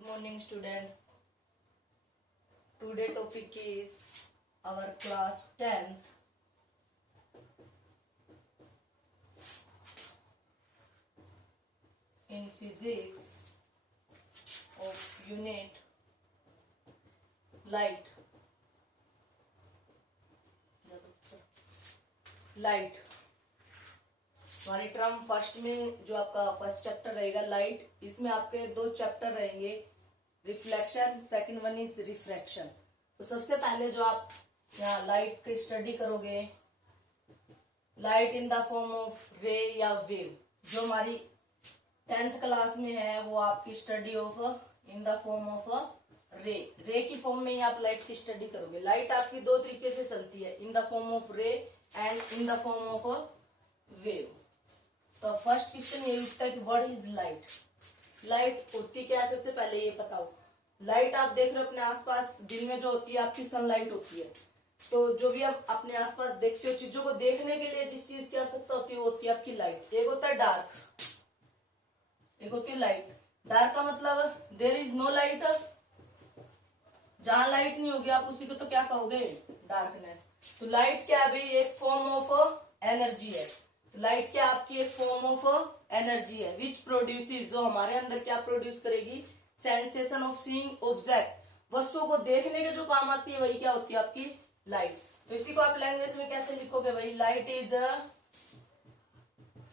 Good morning, students. Today topic is our class 10th. In physics of unit light. Light हमारी term first में जो आपका first chapter रहेगा light, इसमें आपके दो चैप्टर रहेंगे, reflection, second one is refraction. तो सबसे पहले जो आप यहाँ लाइट की स्टडी करोगे, light in the form of रे या वेव, जो हमारी 10th क्लास में है वो आपकी study of in the form of रे की फॉर्म में ही आप लाइट की स्टडी करोगे। लाइट आपकी दो तरीके से चलती है, इन द फॉर्म ऑफ रे and in the form of wave. तो फर्स्ट क्वेश्चन ये उठता है कि व्हाट इज लाइट। लाइट होती क्या है, सबसे पहले ये बताओ। लाइट आप देख रहे हो अपने आसपास, दिन में जो होती है आपकी सनलाइट होती है। तो जो भी आप अपने आसपास देखते हो, चीजों को देखने के लिए जिस चीज की आवश्यकता होती है वो होती है आपकी लाइट। एक होता है डार्क, एक होती है लाइट। डार्क का मतलब देयर इज नो लाइट, जहां लाइट नहीं होगी आप उसी को तो क्या कहोगे, डार्कनेस। तो लाइट क्या है भाई, एक फॉर्म ऑफ एनर्जी है। तो लाइट क्या आपकी एक फॉर्म ऑफ एनर्जी है विच प्रोड्यूसेस, जो हमारे अंदर क्या प्रोड्यूस करेगी, सेंसेशन ऑफ सीइंग ऑब्जेक्ट, वस्तुओं को देखने के जो काम आती है वही क्या होती है आपकी लाइट। तो इसी को आप लैंग्वेज में कैसे लिखोगे भाई, light is a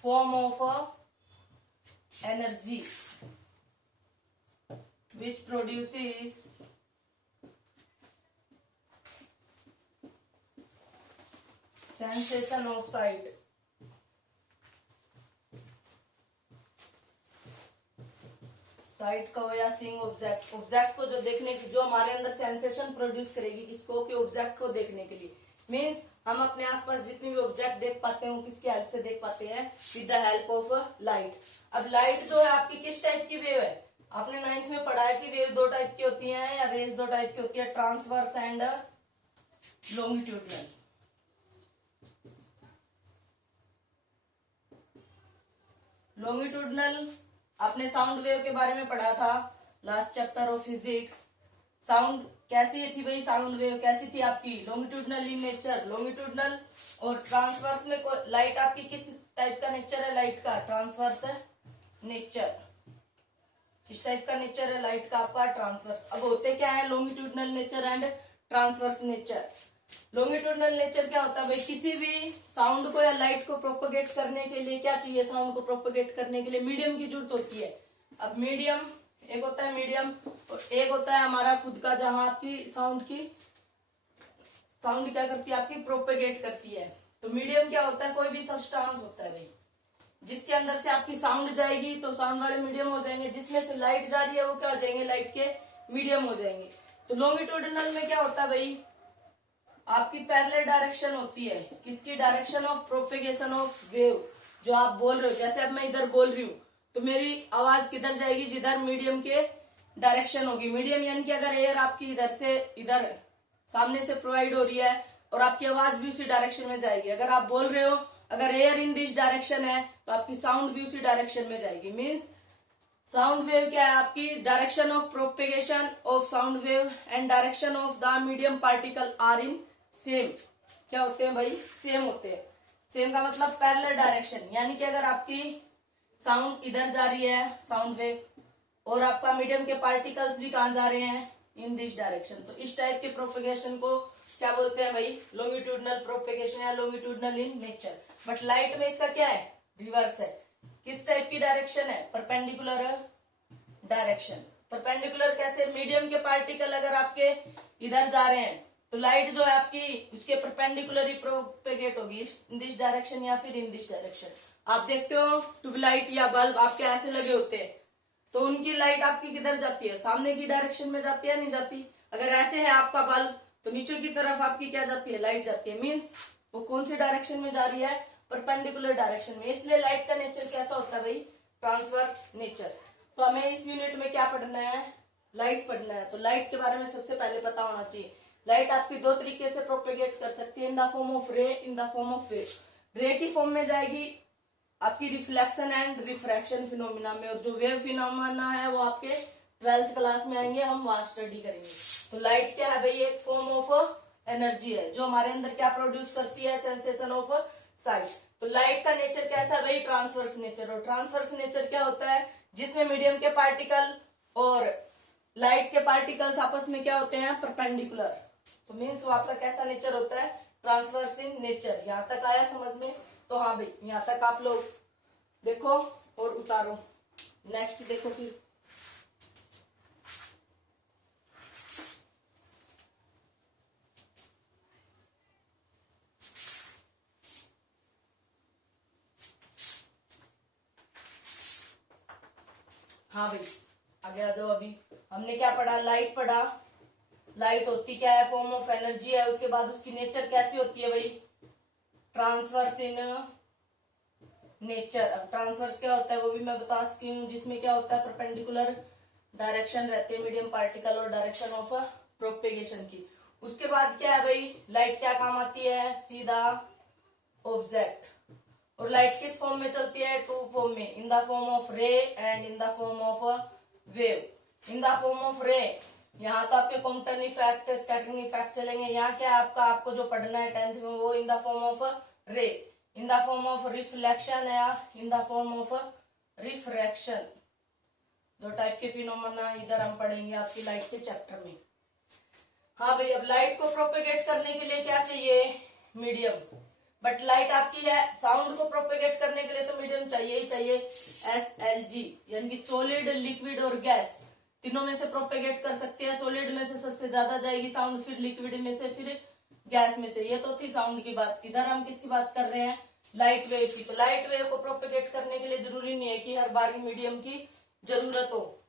form of energy which produces sensation of site, site का हो या सीइंग ऑब्जेक्ट, ऑब्जेक्ट को जो देखने की, जो हमारे अंदर सेंसेशन प्रोड्यूस करेगी किसको, कि ऑब्जेक्ट को देखने के लिए। मीन्स हम अपने आसपास जितने भी ऑब्जेक्ट देख पाते हैं वो किसके हेल्प से देख पाते हैं, with the help of light. अब लाइट जो है आपकी किस टाइप की वेव है, आपने 9th में पढ़ा है कि वेव दो टाइप की होती है या रेज दो टाइप की होती है, ट्रांसवर्स एंड लॉन्गिट्यूडनल। लॉन्गिट्यूडनल आपने साउंड वेव के बारे में पढ़ा था last chapter of physics. Sound कैसी थी भाई, साउंड वेव कैसी थी आपकी, लॉन्गिट्यूडनल इन नेचर, लॉन्गिट्यूडनल। और ट्रांसवर्स में लाइट आपकी किस टाइप का नेचर है, लाइट का ट्रांसवर्स नेचर। किस टाइप का नेचर है लाइट का, आपका ट्रांसवर्स। अब होते क्या है longitudinal nature and transverse nature. Longitudinal nature क्या होता है भाई, किसी भी साउंड को या लाइट को प्रोपोगेट करने के लिए क्या चाहिए, साउंड को प्रोपोगेट करने के लिए मीडियम की जरूरत होती है। अब मीडियम एक होता है मीडियम और एक होता है हमारा खुद का, जहां आपकी साउंड क्या करती है, आपकी प्रोपेगेट करती है। तो मीडियम क्या होता है, कोई भी सब्सटेंस होता है भाई, जिसके अंदर से आपकी साउंड जाएगी तो साउंड वाले मीडियम हो जाएंगे, जिसमें से लाइट जा रही है वो क्या हो जाएंगे, लाइट के मीडियम हो जाएंगे। तो लॉन्गिट्यूडनल में क्या होता है भाई, आपकी पैरेलल डायरेक्शन होती है, किसकी, direction of propagation of wave. जो आप बोल रहे हो, जैसे अब मैं इधर बोल रही हूँ तो मेरी आवाज किधर जाएगी, जिधर मीडियम के डायरेक्शन होगी। मीडियम यानी कि अगर एयर आपकी इधर से इधर सामने से प्रोवाइड हो रही है और आपकी आवाज भी उसी डायरेक्शन में जाएगी। अगर आप बोल रहे हो अगर एयर इन दिस डायरेक्शन है तो आपकी साउंड भी उसी डायरेक्शन में जाएगी। मीन्स साउंड वेव क्या है आपकी, direction of propagation of sound wave and direction of the medium particle are in same. क्या होते हैं भाई, सेम होते हैं। सेम का मतलब पैरेलल डायरेक्शन, यानी कि अगर आपकी साउंड इधर जा रही है साउंड वेव और आपका मीडियम के पार्टिकल्स भी कहां जा रहे हैं, इन दिस डायरेक्शन, तो इस टाइप के प्रोपेगेशन को क्या बोलते हैं भाई, लॉन्गिट्यूडनल प्रोपेगेशन या longitudinal in nature. But light में इसका क्या है, रिवर्स है। किस टाइप की डायरेक्शन है, परपेंडिकुलर डायरेक्शन। परपेंडिकुलर कैसे, मीडियम के पार्टिकल अगर आपके इधर जा रहे हैं तो लाइट जो है आपकी उसके परपेंडिकुलर ही प्रोपेगेट होगी, इन दिस डायरेक्शन या फिर इन दिस डायरेक्शन। आप देखते हो ट्यूबलाइट या बल्ब आपके ऐसे लगे होते हैं तो उनकी लाइट आपकी किधर जाती है, सामने की डायरेक्शन में जाती है, नहीं जाती। अगर ऐसे है आपका बल्ब तो नीचे की तरफ आपकी क्या जाती है, लाइट जाती है। मीन्स वो कौन सी डायरेक्शन में जा रही है, परपेंडिकुलर डायरेक्शन में। इसलिए लाइट का नेचर कैसा होता है भाई, ट्रांसवर्स नेचर। तो हमें इस यूनिट में क्या पढ़ना है, लाइट पढ़ना है। तो लाइट के बारे में सबसे पहले पता होना चाहिए। लाइट आपकी दो तरीके से प्रोपेगेट कर सकती है, इन the form of ray, in the form of wave. रे की फॉर्म में जाएगी आपकी रिफ्लेक्शन एंड रिफ्रैक्शन फिनोमिना में, और जो वेव फिनोमिना है वो आपके 12th क्लास में आएंगे हम वहां स्टडी करेंगे। तो लाइट क्या है भाई, एक फॉर्म ऑफ एनर्जी है जो हमारे अंदर क्या प्रोड्यूस करती है, सेंसेशन ऑफ साइट। तो लाइट का नेचर कैसा है भाई, ट्रांसवर्स नेचर। और ट्रांसवर्स नेचर क्या होता है, जिसमें मीडियम के पार्टिकल और लाइट के पार्टिकल्स आपस में क्या होते हैं, परपेंडिकुलर। तो मीन्स वो आपका कैसा नेचर होता है, ट्रांसवर्स इन नेचर। यहाँ तक आया समझ में? तो हाँ भाई, यहाँ तक आप लोग देखो और उतारो। नेक्स्ट देखो फिर, हाँ भाई आगे आ जाओ। अभी हमने क्या पढ़ा, लाइट पढ़ा। लाइट होती क्या है, फॉर्म ऑफ एनर्जी है। उसके बाद उसकी नेचर कैसी होती है भाई, ट्रांसवर्स इन नेचर। अब ट्रांसवर्स क्या होता है वो भी मैं बता सकती हूँ, जिसमें क्या होता है, परपेंडिकुलर डायरेक्शन रहती है मीडियम पार्टिकल और डायरेक्शन ऑफ प्रोपेगेशन की। उसके बाद क्या है भाई, लाइट क्या काम आती है, सीधा ऑब्जेक्ट। और लाइट किस फॉर्म में चलती है, टू फॉर्म में, इन द फॉर्म ऑफ रे and in the form of wave. In the form of रे, यहाँ तो आपके कॉम्पटन इफेक्ट, स्कैटरिंग इफेक्ट चलेंगे। यहाँ क्या आपका, आपको जो पढ़ना है 10th में, वो इन the form of ray, in the form of reflection या in the form of refraction. दो टाइप के फिनोमेना इधर हम पढ़ेंगे आपकी लाइट के चैप्टर में। हाँ भाई, अब लाइट को प्रोपेगेट करने के लिए क्या चाहिए, मीडियम। बट लाइट आपकी है, साउंड को प्रोपेगेट करने के लिए तो मीडियम चाहिए ही चाहिए, SLG, यानी कि सॉलिड, लिक्विड और गैस। तीनों में से प्रोपेगेट कर सकते हैं। सॉलिड में से सबसे ज्यादा जाएगी साउंड, फिर लिक्विड में से, फिर गैस में से। ये तो थी साउंड की बात। इधर हम किसकी बात कर रहे हैं, लाइट वेव की। तो लाइट वेव को प्रोपेगेट करने के लिए जरूरी नहीं है कि हर बार मीडियम की जरूरत हो,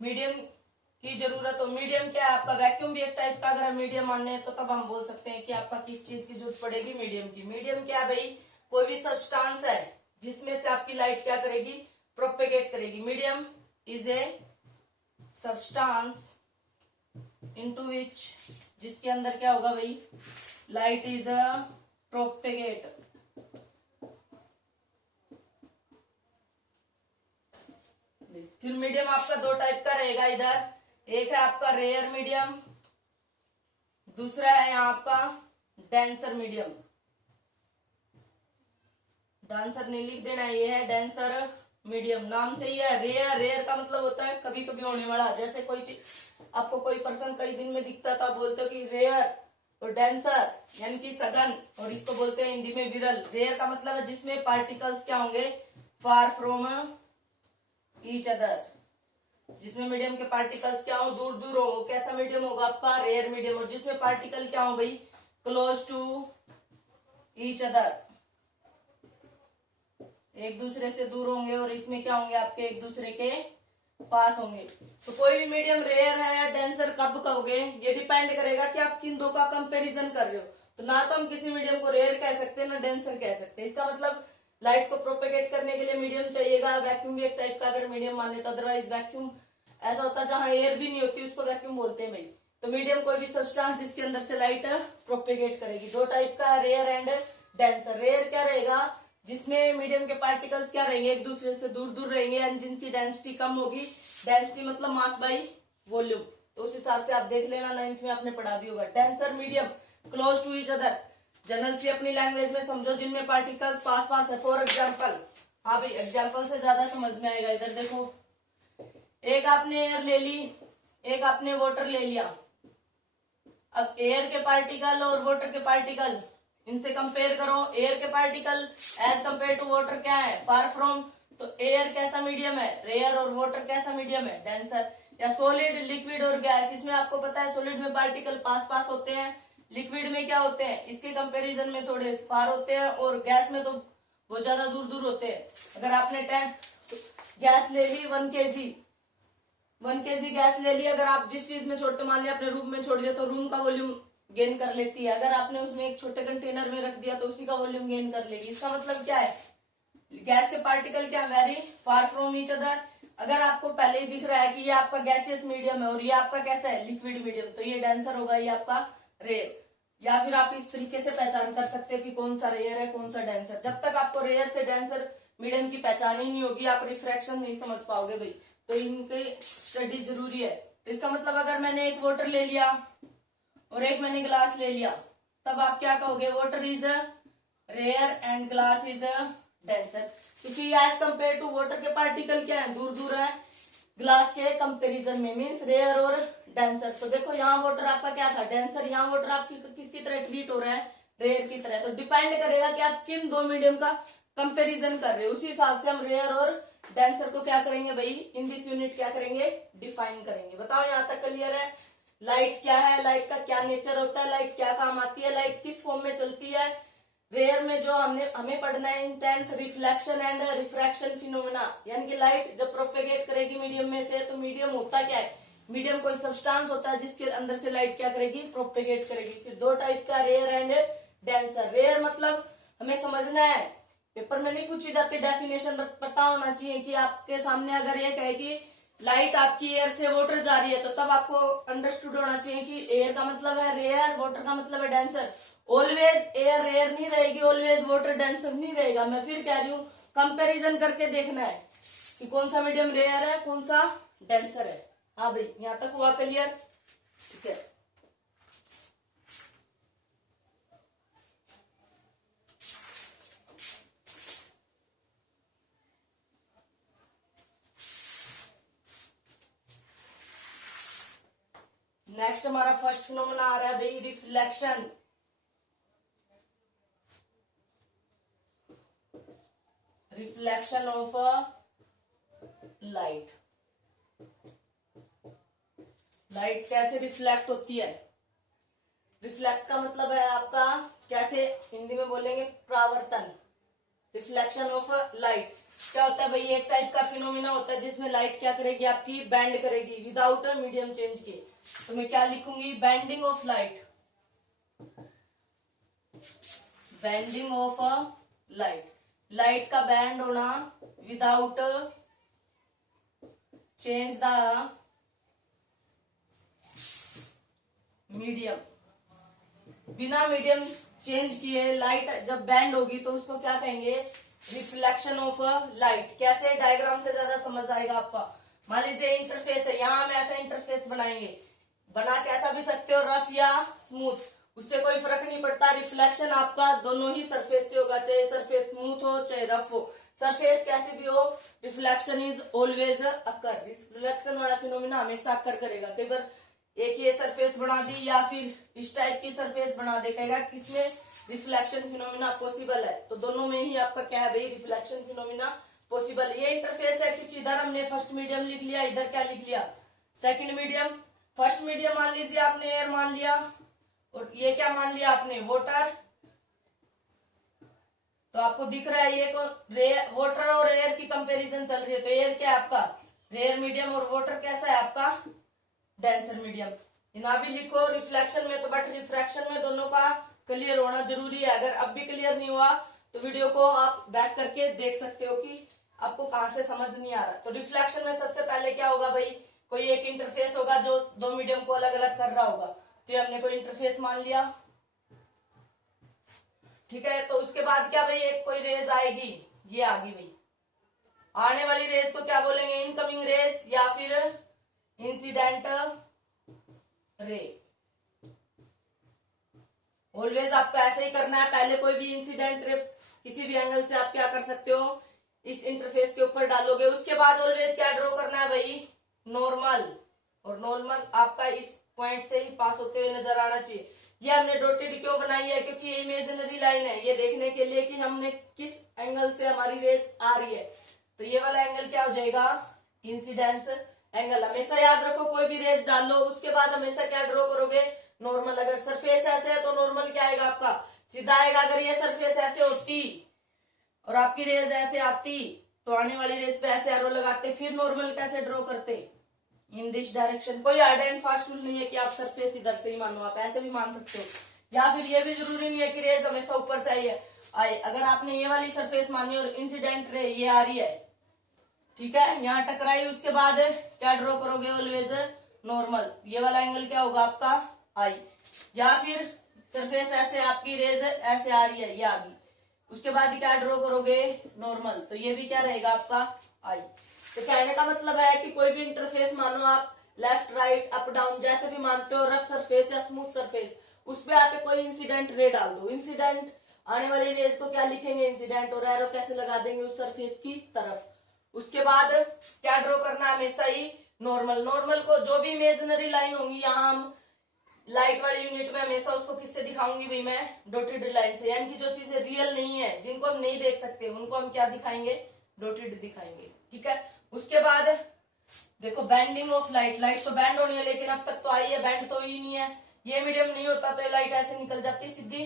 मीडियम की जरूरत हो। मीडियम क्या है आपका, वैक्यूम भी एक टाइप का। अगर हम मीडियम मानने हैं तो तब हम बोल सकते हैं कि आपका किस चीज की जरूरत पड़ेगी, मीडियम की। मीडियम क्या है भाई, कोई भी सब्सटेंस है जिसमें से आपकी लाइट क्या करेगी, प्रोपेगेट करेगी। Medium is a substance into विच, जिसके अंदर क्या होगा भाई, लाइट इज अ प्रोपेगेट। फिर मीडियम आपका दो टाइप का रहेगा इधर, एक है आपका रेयर मीडियम, दूसरा है यहाँ आपका डेंसर मीडियम। डेंसर नहीं लिख देना, ये है डेंसर मीडियम। नाम से ही है रेयर। रेयर का मतलब होता है कभी कभी होने वाला। जैसे कोई चीज आपको, कोई पर्सन कई दिन में दिखता था, बोलते हो कि रेयर। और डेंसर यानी कि सघन, और इसको बोलते हैं हिंदी में विरल। रेयर का मतलब है जिसमें पार्टिकल्स क्या होंगे, फार फ्रॉम ईच अदर, जिसमें मीडियम के पार्टिकल्स क्या हो, दूर दूर हो। वो कैसा मीडियम होगा आपका, रेयर मीडियम। और जिसमें पार्टिकल क्या हो भाई, क्लोज टू ईच अदर, एक दूसरे से दूर होंगे। और इसमें क्या होंगे आपके, एक दूसरे के पास होंगे। तो कोई भी मीडियम रेयर है या डेंसर कब कहोगे, ये डिपेंड करेगा कि आप किन दो का कंपैरिजन कर रहे हो। तो ना तो हम किसी मीडियम को रेयर कह सकते हैं, ना डेंसर कह सकते हैं। इसका मतलब लाइट को प्रोपेगेट करने के लिए मीडियम चाहिएगा। वैक्यूम भी एक टाइप का अगर मीडियम माने तो। अदरवाइज वैक्यूम ऐसा होता है जहां एयर भी नहीं होती, उसको वैक्यूम बोलते हैं भाई। तो मीडियम कोई भी सब्सटेंस जिसके अंदर से लाइट प्रोपेगेट करेगी। दो टाइप का, रेयर एंड डेंसर। रेयर क्या रहेगा, जिसमें मीडियम के पार्टिकल्स क्या रहेंगे, एक दूसरे से दूर दूर रहेंगे एंड जिनकी डेंसिटी कम होगी। डेंसिटी मतलब मास बाई वॉल्यूम। तो उस हिसाब से आप देख लेना, 9th में आपने पढ़ा भी होगा। Denser medium, close to each other. General से अपनी लैंग्वेज में समझो, जिनमें पार्टिकल्स पास पास है। फॉर एग्जाम्पल, हाँ भाई एग्जाम्पल से ज्यादा समझ में आएगा। इधर देखो, एक आपने एयर ले ली, एक आपने वाटर ले लिया। अब एयर के पार्टिकल और वाटर के पार्टिकल, इनसे कंपेयर करो। एयर के particle as compare to water क्या है, फार फ्रॉम। तो एयर कैसा मीडियम है, रेयर। और वाटर कैसा मीडियम है, डेंसर। या सॉलिड, लिक्विड और गैस, इसमें आपको पता है सॉलिड में पार्टिकल पास पास होते हैं, लिक्विड में क्या होते हैं, इसके कंपैरिजन में थोड़े फार होते हैं, और गैस में तो बहुत ज्यादा दूर दूर होते हैं। अगर आपने गैस ले ली 1 kg गैस ले ली, अगर आप जिस चीज में छोड़ते, मान लिया आपने रूम में छोड़ दिया, तो रूम का वॉल्यूम गेन कर लेती है। अगर आपने उसमें एक छोटे कंटेनर में रख दिया तो उसी का वॉल्यूम गेन कर लेगी। इसका मतलब क्या है, गैस के पार्टिकल क्या very far from each other. अगर आपको पहले ही दिख रहा है कि ये आपका गैसियस मीडियम है और ये आपका कैसा है, लिक्विड मीडियम, तो ये डेंसर होगा, ये आपका रेयर। या फिर आप इस तरीके से पहचान कर सकते हो कि कौन सा रेयर है, कौन सा डेंसर। जब तक आपको रेयर से डेंसर मीडियम की पहचान ही नहीं होगी, आप रिफ्रैक्शन नहीं समझ पाओगे भाई। तो इनकी स्टडी जरूरी है। तो इसका मतलब अगर मैंने एक वाटर ले लिया और एक मैंने ग्लास ले लिया, तब आप क्या कहोगे, water is rare and glass is denser, क्योंकि एज कंपेयर टू वाटर के पार्टिकल क्या है, दूर दूर है, ग्लास के कंपैरिजन में मींस रेयर और डेंसर। तो देखो यहाँ वाटर आपका क्या था, डेंसर, यहाँ वाटर आपकी किसकी तरह ट्रीट हो रहा है, रेयर की तरह। तो डिपेंड करेगा कि आप किन दो मीडियम का कंपैरिजन कर रहे हो, उसी हिसाब से हम रेयर और डेंसर को क्या करेंगे भाई, इन दिस यूनिट क्या करेंगे, डिफाइन करेंगे। बताओ यहाँ तक क्लियर है। लाइट क्या है, लाइट का क्या नेचर होता है, लाइट क्या काम आती है, लाइट किस फॉर्म में चलती है। रेयर में जो हमें पढ़ना है इन 10th, reflection and refraction phenomena, यानी कि लाइट जब प्रोपेगेट करेगी मीडियम में से, तो मीडियम होता क्या है, मीडियम कोई सब्सटेंस होता है जिसके अंदर से लाइट क्या करेगी, प्रोपेगेट करेगी। फिर दो टाइप का, रेयर एंड डेंसर। रेयर मतलब हमें समझना है, पेपर में नहीं पूछी जाती डेफिनेशन, पता होना चाहिए कि आपके सामने अगर ये कहे कि लाइट आपकी एयर से वाटर जा रही है, तो तब आपको अंडरस्टूड होना चाहिए कि एयर का मतलब है रेयर, वाटर का मतलब है डेंसर। ऑलवेज एयर रेयर नहीं रहेगी, ऑलवेज वाटर डेंसर नहीं रहेगा। मैं फिर कह रही हूँ, कंपैरिजन करके देखना है कि कौन सा मीडियम रेयर है, कौन सा डेंसर है। हाँ भाई, यहाँ तक हुआ क्लियर, ठीक है। नेक्स्ट हमारा फर्स्ट फिनोमेना आ रहा है भाई, reflection. Reflection of light. Light कैसे रिफ्लेक्ट होती है, रिफ्लेक्ट का मतलब है आपका, कैसे हिंदी में बोलेंगे, परावर्तन। रिफ्लेक्शन ऑफ लाइट क्या होता है भाई, एक टाइप का फिनोमिना होता है जिसमें लाइट क्या करेगी, आपकी बेंड करेगी विदाउट मीडियम चेंज के। तो मैं क्या लिखूंगी, bending of light, bending of light, light का बैंड होना विदाउट चेंज द मीडियम, बिना मीडियम चेंज किए लाइट जब बैंड होगी तो उसको क्या कहेंगे, रिफ्लेक्शन ऑफ लाइट। कैसे, डायग्राम से ज्यादा समझ आएगा आपका। मान लीजिए इंटरफेस है, यहाँ हम ऐसा इंटरफेस बनाएंगे, बना कैसा भी सकते हो, रफ या स्मूथ, उससे कोई फर्क नहीं पड़ता। रिफ्लेक्शन आपका दोनों ही सरफेस से होगा, चाहे सरफेस स्मूथ हो चाहे रफ हो, सरफेस कैसे भी हो, reflection is always occur. Reflection वाला फिनोमिना हमेशा अकर करेगा। कई बार एक ये सरफेस बना दी या फिर इस टाइप की सरफेस बना दे, कहेगा किसमें रिफ्लेक्शन फिनोमिना पॉसिबल है। तो दोनों में ही आपका क्या है भाई, रिफ्लेक्शन फिनोमिना पॉसिबल। ये इंटरफेस है क्योंकि इधर हमने फर्स्ट मीडियम लिख लिया, इधर क्या लिख लिया, सेकंड मीडियम। फर्स्ट मीडियम मान लीजिए आपने एयर मान लिया, और ये क्या मान लिया आपने, वाटर। तो आपको दिख रहा है ये वाटर और एयर की कंपैरिजन चल रही है, तो एयर क्या है आपका रेयर मीडियम और वाटर कैसा है आपका डेंसर मीडियम। ना भी लिखो रिफ्लेक्शन में तो, बट रिफ्रैक्शन में दोनों का क्लियर होना जरूरी है। अगर अब भी क्लियर नहीं हुआ तो वीडियो को आप बैक करके देख सकते हो कि आपको कहां से समझ नहीं आ रहा। तो रिफ्लेक्शन में सबसे पहले क्या होगा भाई, कोई एक इंटरफेस होगा जो दो मीडियम को अलग अलग कर रहा होगा। तो ये हमने कोई इंटरफेस मान लिया, ठीक है। तो उसके बाद क्या भाई, एक कोई रेज आएगी, ये आ गई भाई। आने वाली रेज को क्या बोलेंगे, इनकमिंग रेज या फिर इंसिडेंट रे। ऑलवेज आपको ऐसे ही करना है, पहले कोई भी इंसिडेंट रे किसी भी एंगल से आप क्या कर सकते हो, इस इंटरफेस के ऊपर डालोगे। उसके बाद ऑलवेज क्या ड्रॉ करना है भाई, नॉर्मल। और नॉर्मल आपका इस पॉइंट से ही पास होते हुए नजर आना चाहिए। ये हमने डॉटेड क्यों बनाई है, क्योंकि ये इमेजिनरी लाइन है, ये देखने के लिए कि हमने किस एंगल से हमारी रेज आ रही है। तो ये वाला एंगल क्या हो जाएगा, इंसिडेंस एंगल। हमेशा याद रखो, कोई भी रेज डाल लो उसके बाद हमेशा क्या ड्रॉ करोगे, नॉर्मल। अगर सरफेस ऐसे है तो नॉर्मल क्या आएगा आपका, सीधा आएगा। अगर ये सरफेस ऐसे होती और आपकी रेज ऐसे आती तो आने वाली रेज पे ऐसे एरो लगाते, फिर नॉर्मल कैसे ड्रॉ करते, इन दिस डायरेक्शन। कोई हार्ड एंड फास्ट रूल नहीं है कि आप सरफेस इधर से ही मानो, आप ऐसे भी मान सकते हो। या फिर ये भी जरूरी नहीं है कि रेज हमेशा ऊपर से आए। अगर आपने ये वाली सरफेस मानी और इंसिडेंट रे ये आ रही है, ठीक है, यहाँ टकराई, उसके बाद क्या ड्रॉ करोगे, ऑलवेज नॉर्मल। ये वाला एंगल क्या होगा आपका आई। या फिर सरफेस ऐसे आपकी रेज ऐसे आ रही है, ये आ गई, उसके बाद क्या ड्रॉ करोगे, नॉर्मल। तो ये भी क्या रहेगा आपका आई। तो कहने का मतलब है कि कोई भी इंटरफेस मानो आप लेफ्ट राइट अप डाउन जैसे भी मानते हो, रफ सरफेस या स्मूथ सरफेस, उस पे आके कोई इंसिडेंट रे डाल दो। इंसिडेंट आने वाली रेज को क्या लिखेंगे, इंसिडेंट, और एरो कैसे लगा देंगे उस सरफेस की तरफ। उसके बाद क्या ड्रॉ करना है, हमेशा ही नॉर्मल। नॉर्मल को जो भी इमेजिनरी लाइन होंगी, यहाँ हम लाइट वाले यूनिट में हमेशा उसको किससे दिखाऊंगी भाई, मैं डॉटेड लाइन से। यानी कि जो चीजें रियल नहीं है, जिनको हम नहीं देख सकते, उनको हम क्या दिखाएंगे, डॉटेड दिखाएंगे। ठीक है। उसके बाद देखो बैंडिंग ऑफ लाइट, लाइट तो बैंड होनी है, लेकिन अब तक तो आई है, बैंड तो ही नहीं है। ये मीडियम नहीं होता तो ये लाइट ऐसे निकल जाती सीधी।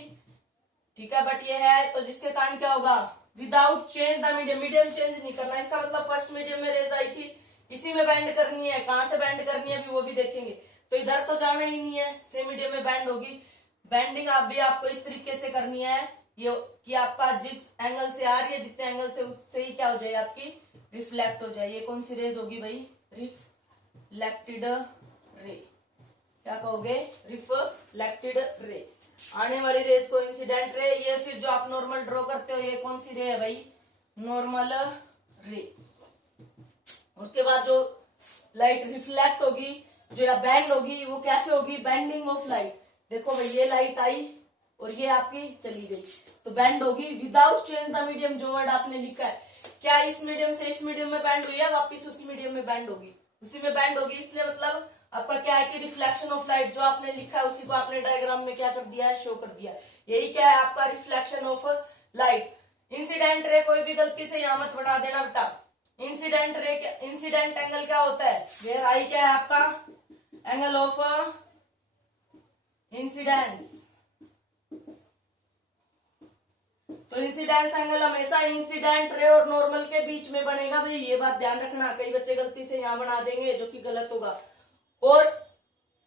ठीक है, बट ये है तो जिसके कारण क्या होगा, without change the medium, medium change नहीं करना। इसका मतलब फर्स्ट मीडियम में रेज आई थी, इसी में बैंड करनी है। कहां से बैंड करनी है अभी वो भी देखेंगे। तो इधर तो जाना ही नहीं है, सेम मीडियम में बैंड होगी। बैंडिंग आप भी आपको इस तरीके से करनी है ये कि आपका जिस एंगल से आ रही है, जितने एंगल से, उससे ही क्या हो जाए, आपकी रिफ्लेक्ट हो जाए। ये कौन सी रेज होगी भाई, रिफ्लेक्टेड रे। क्या कहोगे, रिफ्लेक्टेड रे। आने वाली रेज को इंसिडेंट रे। ये फिर जो आप नॉर्मल ड्रॉ करते हो, ये कौन सी रे है भाई, नॉर्मल रे। उसके बाद जो लाइट रिफ्लेक्ट होगी, जो या बैंड होगी, वो कैसे होगी, बैंडिंग ऑफ लाइट। देखो भाई ये लाइट आई और ये आपकी चली गई, तो बैंड होगी विदाउट चेंज द मीडियम। जो वर्ड आपने लिखा है, क्या इस मीडियम से इस मीडियम में बैंड हुई है, वापिस उसी मीडियम में बैंड होगी, उसी में बैंड होगी। इसलिए मतलब आपका क्या है कि रिफ्लेक्शन ऑफ लाइट, जो आपने लिखा है उसी को आपने डायग्राम में क्या कर दिया है, शो कर दिया। यही क्या है आपका reflection of light. Incident ray कोई भी गलती से यहाँ मत बना देना बेटा। इंसिडेंट रे, इंसिडेंट एंगल क्या होता है, वेयर आई क्या है आपका, एंगल ऑफ इंसिडेंस। तो इंसिडेंस एंगल हमेशा इंसिडेंट रे और नॉर्मल के बीच में बनेगा भाई, ये बात ध्यान रखना। कई बच्चे गलती से यहाँ बना देंगे जो कि गलत होगा। और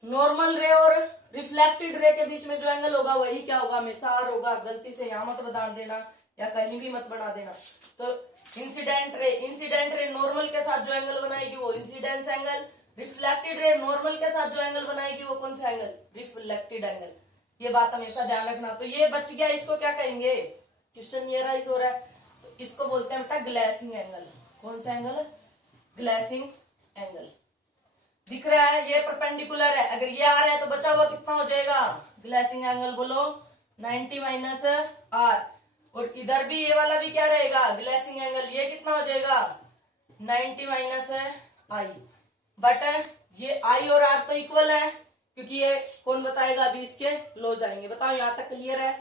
नॉर्मल रे और रिफ्लेक्टेड रे के बीच में जो एंगल होगा वही क्या होगा, हमेशा आर होगा। गलती से यहाँ मत बना देना या कहीं भी मत बना देना। तो इंसिडेंट रे नॉर्मल के साथ जो एंगल बनाएगी वो incidence angle. Reflected ray normal के साथ जो एंगल बनाएगी वो कौन सा एंगल, रिफ्लेक्टेड एंगल। ये बात हमेशा ध्यान रखना। तो ये बच गया, इसको क्या कहेंगे, क्वेश्चन ये राइज हो रहा है, तो इसको बोलते हैं बेटा ग्लेसिंग एंगल। कौन सा एंगल, ग्लेसिंग एंगल। दिख रहा है ये परपेंडिकुलर है, अगर ये आ रहा है तो बचा हुआ कितना हो जाएगा, ग्लेसिंग एंगल बोलो 90 माइनस आर। और इधर भी ये वाला भी क्या रहेगा, ग्लेसिंग एंगल, ये कितना हो जाएगा 90 माइनस आई। बट ये आई और आर तो इक्वल है, क्योंकि ये कौन बताएगा, अभी इसके लॉज आएंगे। बताओ यहाँ तक क्लियर है।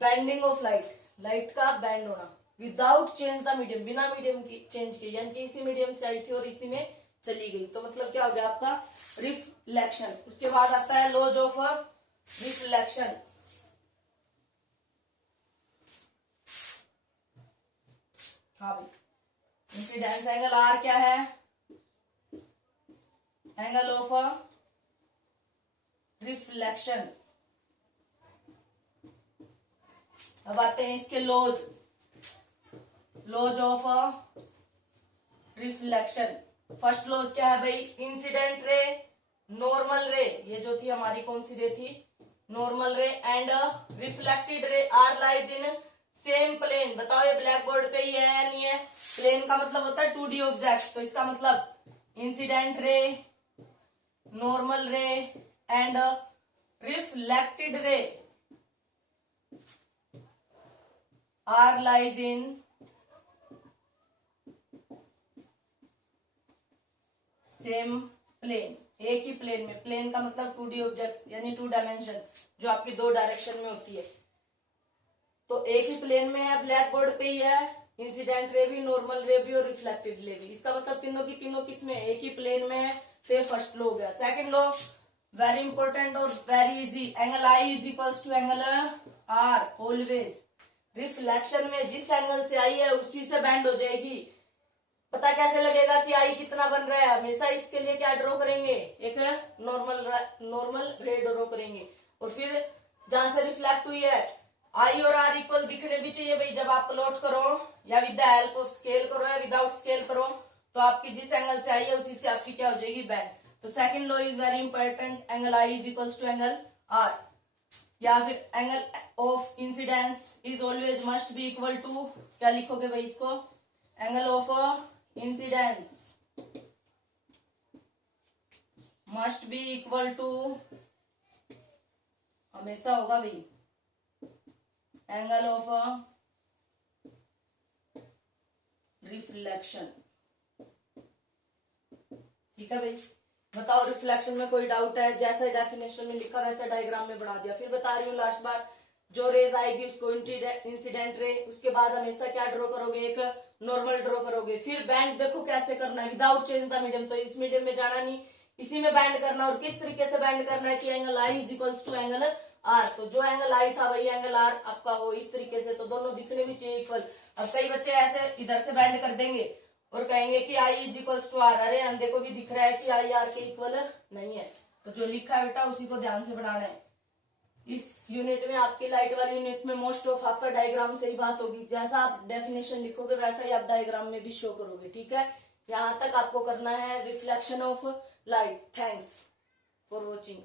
बैंडिंग ऑफ लाइट, लाइट का बैंड होना विदाउट चेंज द मीडियम, बिना मीडियम की चेंज के, यानी कि इसी मीडियम से आई थी और इसी में चली गई, तो मतलब क्या हो गया आपका रिफ्लेक्शन। उसके बाद आता है लॉज ऑफ रिफ्लेक्शन। हाँ भाई, इंसिडेंस एंगल आर क्या है, एंगल ऑफ रिफ्लेक्शन। अब आते हैं इसके laws, laws of reflection. First laws क्या है भाई, इंसिडेंट रे, नॉर्मल रे, ये जो थी हमारी कौन सी रे थी, normal ray, and reflected ray are lies in same plane. बताओ ये ब्लैक बोर्ड पे ही है या नहीं है। प्लेन का मतलब होता है 2D ऑब्जेक्ट, तो इसका मतलब incident ray, normal ray and reflected ray are lies in same plane, एक ही प्लेन में। प्लेन का मतलब 2D ऑब्जेक्ट यानी 2 डायमेंशन, जो आपकी 2 डायरेक्शन में होती है। तो एक ही प्लेन में है, ब्लैक बोर्ड पे ही है, इंसिडेंट रे भी, नॉर्मल रे भी और रिफ्लेक्टेड रे भी। इसका मतलब तीनों की तीनों किसमें, एक ही प्लेन में है। तो फर्स्ट लॉ हो गया। सेकंड लॉ वेरी इंपॉर्टेंट और very easy, angle I is equals to angle R always. Reflection में जिस एंगल से आई है उसी से बैंड हो जाएगी। पता कैसे लगेगा कि आई कितना बन रहा है, हमेशा इसके लिए क्या ड्रॉ करेंगे, एक नॉर्मल रे ड्रॉ करेंगे। और फिर जहां से रिफ्लेक्ट हुई है आई और आर इक्वल दिखने भी चाहिए भाई। जब आप प्लॉट करो या with the help of scale करो या विदाउट स्केल करो, तो आपकी जिस एंगल से आई है उसी से आपकी क्या हो जाएगी, बैंड। तो second law is very important, angle I is equals to angle R. या फिर angle of incidence is always must be equal to, क्या लिखोगे भाई इसको, angle of incidence must be equal to, हमेशा होगा भाई, एंगल ऑफ रिफ्लेक्शन। ठीक है भाई, बताओ रिफ्लेक्शन में कोई डाउट है? जैसे डेफिनेशन में लिखा वैसे डायग्राम में बना दिया। फिर बता रही हूँ लास्ट बार, जो रेज आएगी उसको इंसिडेंट रे, उसके बाद हमेशा क्या ड्रॉ करोगे, एक नॉर्मल ड्रॉ करोगे। फिर बैंड देखो कैसे करना है, विदाउट चेंज द मीडियम, तो इस मीडियम में जाना नहीं, इसी में बैंड करना। और किस तरीके से बैंड करना है कि angle I is equals to angle R, तो जो एंगल आई था वही एंगल आर आपका हो इस तरीके से, तो दोनों दिखने भी चाहिए इक्वल। अब कई बच्चे ऐसे इधर से बैंड कर देंगे और कहेंगे कि आई इज इक्वल्स टू आर, अरे अंधे को भी दिख रहा है कि आई आर के इक्वल नहीं है। तो जो लिखा है बेटा उसी को ध्यान से बनाना है। इस यूनिट में, आपकी लाइट वाली यूनिट में मोस्ट ऑफ आपका डायग्राम से ही बात होगी। जैसा आप डेफिनेशन लिखोगे वैसा ही आप डायग्राम में भी शो करोगे। ठीक है, यहाँ तक आपको करना है reflection of light. Thanks for watching.